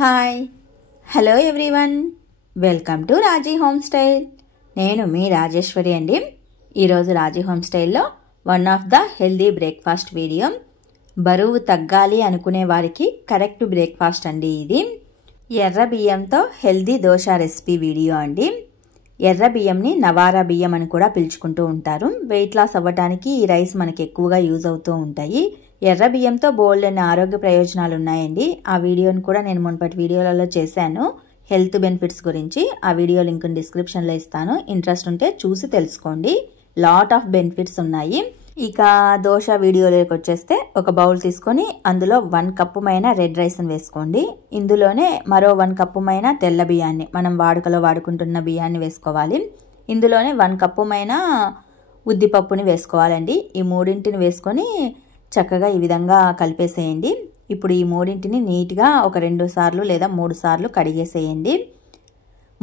Hi hello everyone welcome to Raji home style. నేను మీ రాజేశ్వరి అండి. ఈరోజు రాజీ హోమ్ స్టైల్లో one of the healthy breakfast video. బరువు తగ్గాలి అనుకునే వారికి కరెక్ట్ బ్రేక్ఫాస్ట్ అండి ఇది. ఎర్ర బియ్యంతో హెల్దీ దోశ రెసిపీ వీడియో అండి. ఎర్ర బియ్యంని నవారా బియ్యం అని కూడా పిలుచుకుంటూ ఉంటారు. వెయిట్ లాస్ అవ్వడానికి ఈ రైస్ మనకి ఎక్కువగా యూజ్ అవుతూ ఉంటాయి. ఎర్ర బియ్యంతో బోల్డ్ అనే ఆరోగ్య ప్రయోజనాలు ఉన్నాయండి. ఆ వీడియోని కూడా నేను మునుపటి వీడియోలలో చేశాను హెల్త్ బెనిఫిట్స్ గురించి. ఆ వీడియో లింక్ డిస్క్రిప్షన్లో ఇస్తాను. ఇంట్రెస్ట్ ఉంటే చూసి తెలుసుకోండి. లాట్ ఆఫ్ బెనిఫిట్స్ ఉన్నాయి. ఇక దోశ వీడియోలోకి వచ్చేస్తే ఒక బౌల్ తీసుకొని అందులో 1 కప్పు మైన రెడ్ రైస్ని వేసుకోండి. ఇందులోనే మరో 1 కప్పు మైన తెల్ల బియ్యాన్ని, మనం వాడుకలో వాడుకుంటున్న బియ్యాన్ని వేసుకోవాలి. ఇందులోనే 1 కప్పు మైన ఉద్దిపప్పుని వేసుకోవాలండి. ఈ మూడింటిని వేసుకొని చక్కగా ఈ విధంగా కలిపేసేయండి. ఇప్పుడు ఈ మూడింటిని నీట్గా ఒక 2 సార్లు లేదా 3 సార్లు కడిగేసేయండి.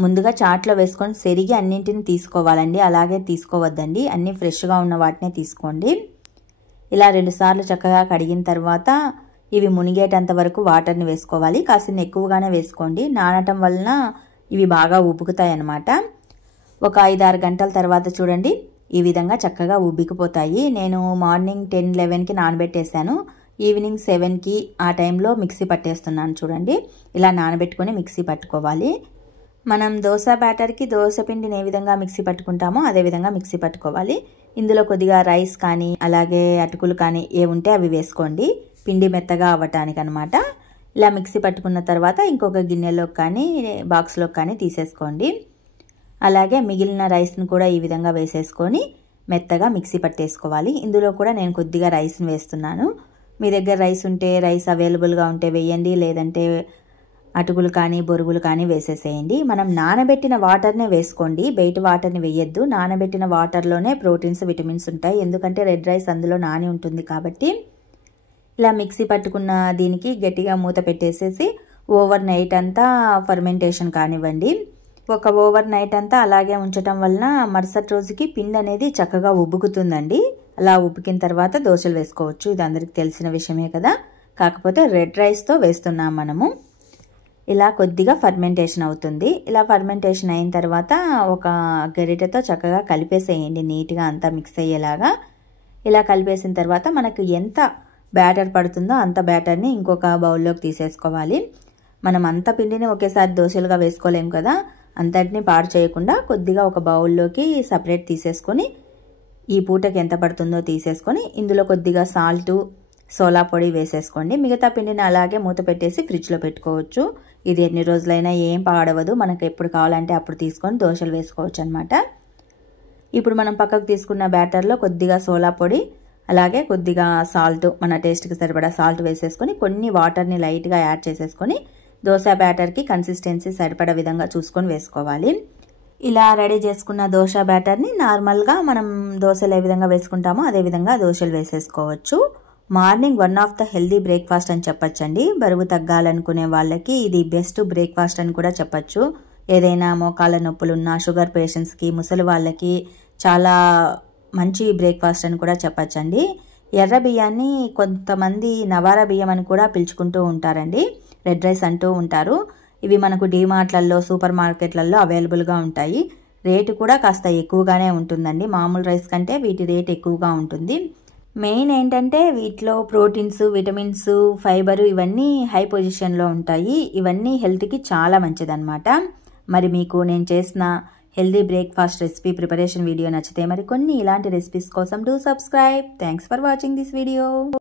ముందుగా చాట్లో వేసుకొని సెరిగి అన్నింటిని తీసుకోవాలండి. అలాగే తీసుకోవద్దండి, అన్నీ ఫ్రెష్గా ఉన్న వాటినే తీసుకోండి. ఇలా 2 సార్లు చక్కగా కడిగిన తర్వాత ఇవి మునిగేటంత వరకు వాటర్ని వేసుకోవాలి. కాసిన ఎక్కువగానే వేసుకోండి. నానటం వలన ఇవి బాగా ఉబ్బుకుతాయి అన్నమాట. ఒక 5-6 గంటల తర్వాత చూడండి ఈ విధంగా చక్కగా ఉబ్బికిపోతాయి. నేను మార్నింగ్ 10-11కి నానబెట్టేశాను. ఈవినింగ్ 7కి ఆ టైంలో మిక్సీ పట్టేస్తున్నాను. చూడండి ఇలా నానబెట్టుకొని మిక్సీ పట్టుకోవాలి. మనం దోశ బ్యాటర్కి దోశ పిండిని ఏ విధంగా మిక్సీ పట్టుకుంటామో అదే విధంగా మిక్సీ పట్టుకోవాలి. ఇందులో కొద్దిగా రైస్ కానీ అలాగే అటుకులు కానీ ఏ ఉంటే అవి వేసుకోండి, పిండి మెత్తగా అవ్వటానికి అనమాట. ఇలా మిక్సీ పట్టుకున్న తర్వాత ఇంకొక గిన్నెలోకి కానీ బాక్స్లోకి కానీ తీసేసుకోండి. అలాగే మిగిలిన రైస్ని కూడా ఈ విధంగా వేసేసుకొని మెత్తగా మిక్సీ పట్టేసుకోవాలి. ఇందులో కూడా నేను కొద్దిగా రైస్ని వేస్తున్నాను. మీ దగ్గర రైస్ ఉంటే రైస్ అవైలబుల్గా ఉంటే వేయండి, లేదంటే అటుకులు కానీ బొరుగులు కానీ వేసేసేయండి. మనం నానబెట్టిన వాటర్నే వేసుకోండి, బయట వాటర్ని వేయొద్దు. నానబెట్టిన వాటర్లోనే ప్రోటీన్స్ విటమిన్స్ ఉంటాయి, ఎందుకంటే రెడ్ రైస్ అందులో నాని ఉంటుంది కాబట్టి. ఇలా మిక్సీ పట్టుకున్న దీనికి గట్టిగా మూత పెట్టేసేసి ఓవర్ నైట్ అంతా ఫర్మెంటేషన్ కానివ్వండి. ఒక ఓవర్ నైట్ అంతా అలాగే ఉంచటం వలన మరుసటి రోజుకి పిండి అనేది చక్కగా ఉబ్బుకుతుందండి. అలా ఉబ్బుకిన తర్వాత దోశలు వేసుకోవచ్చు. ఇది అందరికి తెలిసిన విషయమే కదా, కాకపోతే రెడ్ రైస్తో వేస్తున్నాం మనము. ఇలా కొద్దిగా ఫర్మెంటేషన్ అవుతుంది. ఇలా ఫర్మెంటేషన్ అయిన తర్వాత ఒక గరిటెతో చక్కగా కలిపేసేయండి, నీట్గా అంతా మిక్స్ అయ్యేలాగా. ఇలా కలిపేసిన తర్వాత మనకు ఎంత బ్యాటర్ పడుతుందో అంత బ్యాటర్ని ఇంకొక బౌల్లోకి తీసేసుకోవాలి. మనం అంత పిండిని ఒకేసారి దోశలుగా వేసుకోలేము కదా, అంతటిని పాడు చేయకుండా కొద్దిగా ఒక బౌల్లోకి సపరేట్ తీసేసుకొని ఈ పూటకి ఎంత పడుతుందో తీసేసుకొని ఇందులో కొద్దిగా సాల్టు సోలా పొడి వేసేసుకోండి. మిగతా పిండిని అలాగే మూత పెట్టేసి ఫ్రిడ్జ్లో పెట్టుకోవచ్చు. ఇది ఎన్ని రోజులైనా ఏం పాడవదు. మనకు ఎప్పుడు కావాలంటే అప్పుడు తీసుకొని దోశలు వేసుకోవచ్చు అనమాట. ఇప్పుడు మనం పక్కకు తీసుకున్న బ్యాటర్లో కొద్దిగా సోలా పొడి అలాగే కొద్దిగా సాల్ట్, మన టేస్ట్కి సరిపడా సాల్ట్ వేసేసుకొని కొన్ని వాటర్ని లైట్గా యాడ్ చేసేసుకొని దోశ బ్యాటర్కి కన్సిస్టెన్సీ సరిపడా విధంగా చూసుకొని వేసుకోవాలి. ఇలా రెడీ చేసుకున్న దోశ బ్యాటర్ని నార్మల్గా మనం దోశలు ఏ విధంగా వేసుకుంటామో అదే విధంగా దోశలు వేసేసుకోవచ్చు. Morning one of the healthy breakfast అని చెప్పచ్చండి. బరువు తగ్గాలనుకునే వాళ్ళకి ఇది బెస్ట్ బ్రేక్ఫాస్ట్ అని కూడా చెప్పచ్చు. ఏదైనా మోకాళ్ళ నొప్పులున్నా, షుగర్ పేషెంట్స్కి, ముసలి వాళ్ళకి చాలా మంచి బ్రేక్ఫాస్ట్ అని కూడా చెప్పచ్చండి. ఎర్ర బియ్యాన్ని కొంతమంది నవారా బియ్యం అని కూడా పిలుచుకుంటూ ఉంటారండి, రెడ్ రైస్ అంటూ ఉంటారు. ఇవి మనకు డీమార్ట్లలో, సూపర్ మార్కెట్లలో అవైలబుల్గా ఉంటాయి. రేటు కూడా కాస్త ఎక్కువగానే ఉంటుందండి. మామూలు రైస్ కంటే వీటి రేట్ ఎక్కువగా ఉంటుంది. మెయిన్ ఏంటంటే వీటిలో ప్రోటీన్స్, విటమిన్స్, ఫైబరు ఇవన్నీ హై పొజిషన్లో ఉంటాయి. ఇవన్నీ హెల్త్కి చాలా మంచిదన్నమాట. మరి మీకు నేను చేసిన healthy breakfast recipe preparation video నచ్చితే మరి కొన్ని ఇలాంటి రెసిపీస్ కోసం do subscribe. Thanks for watching this video.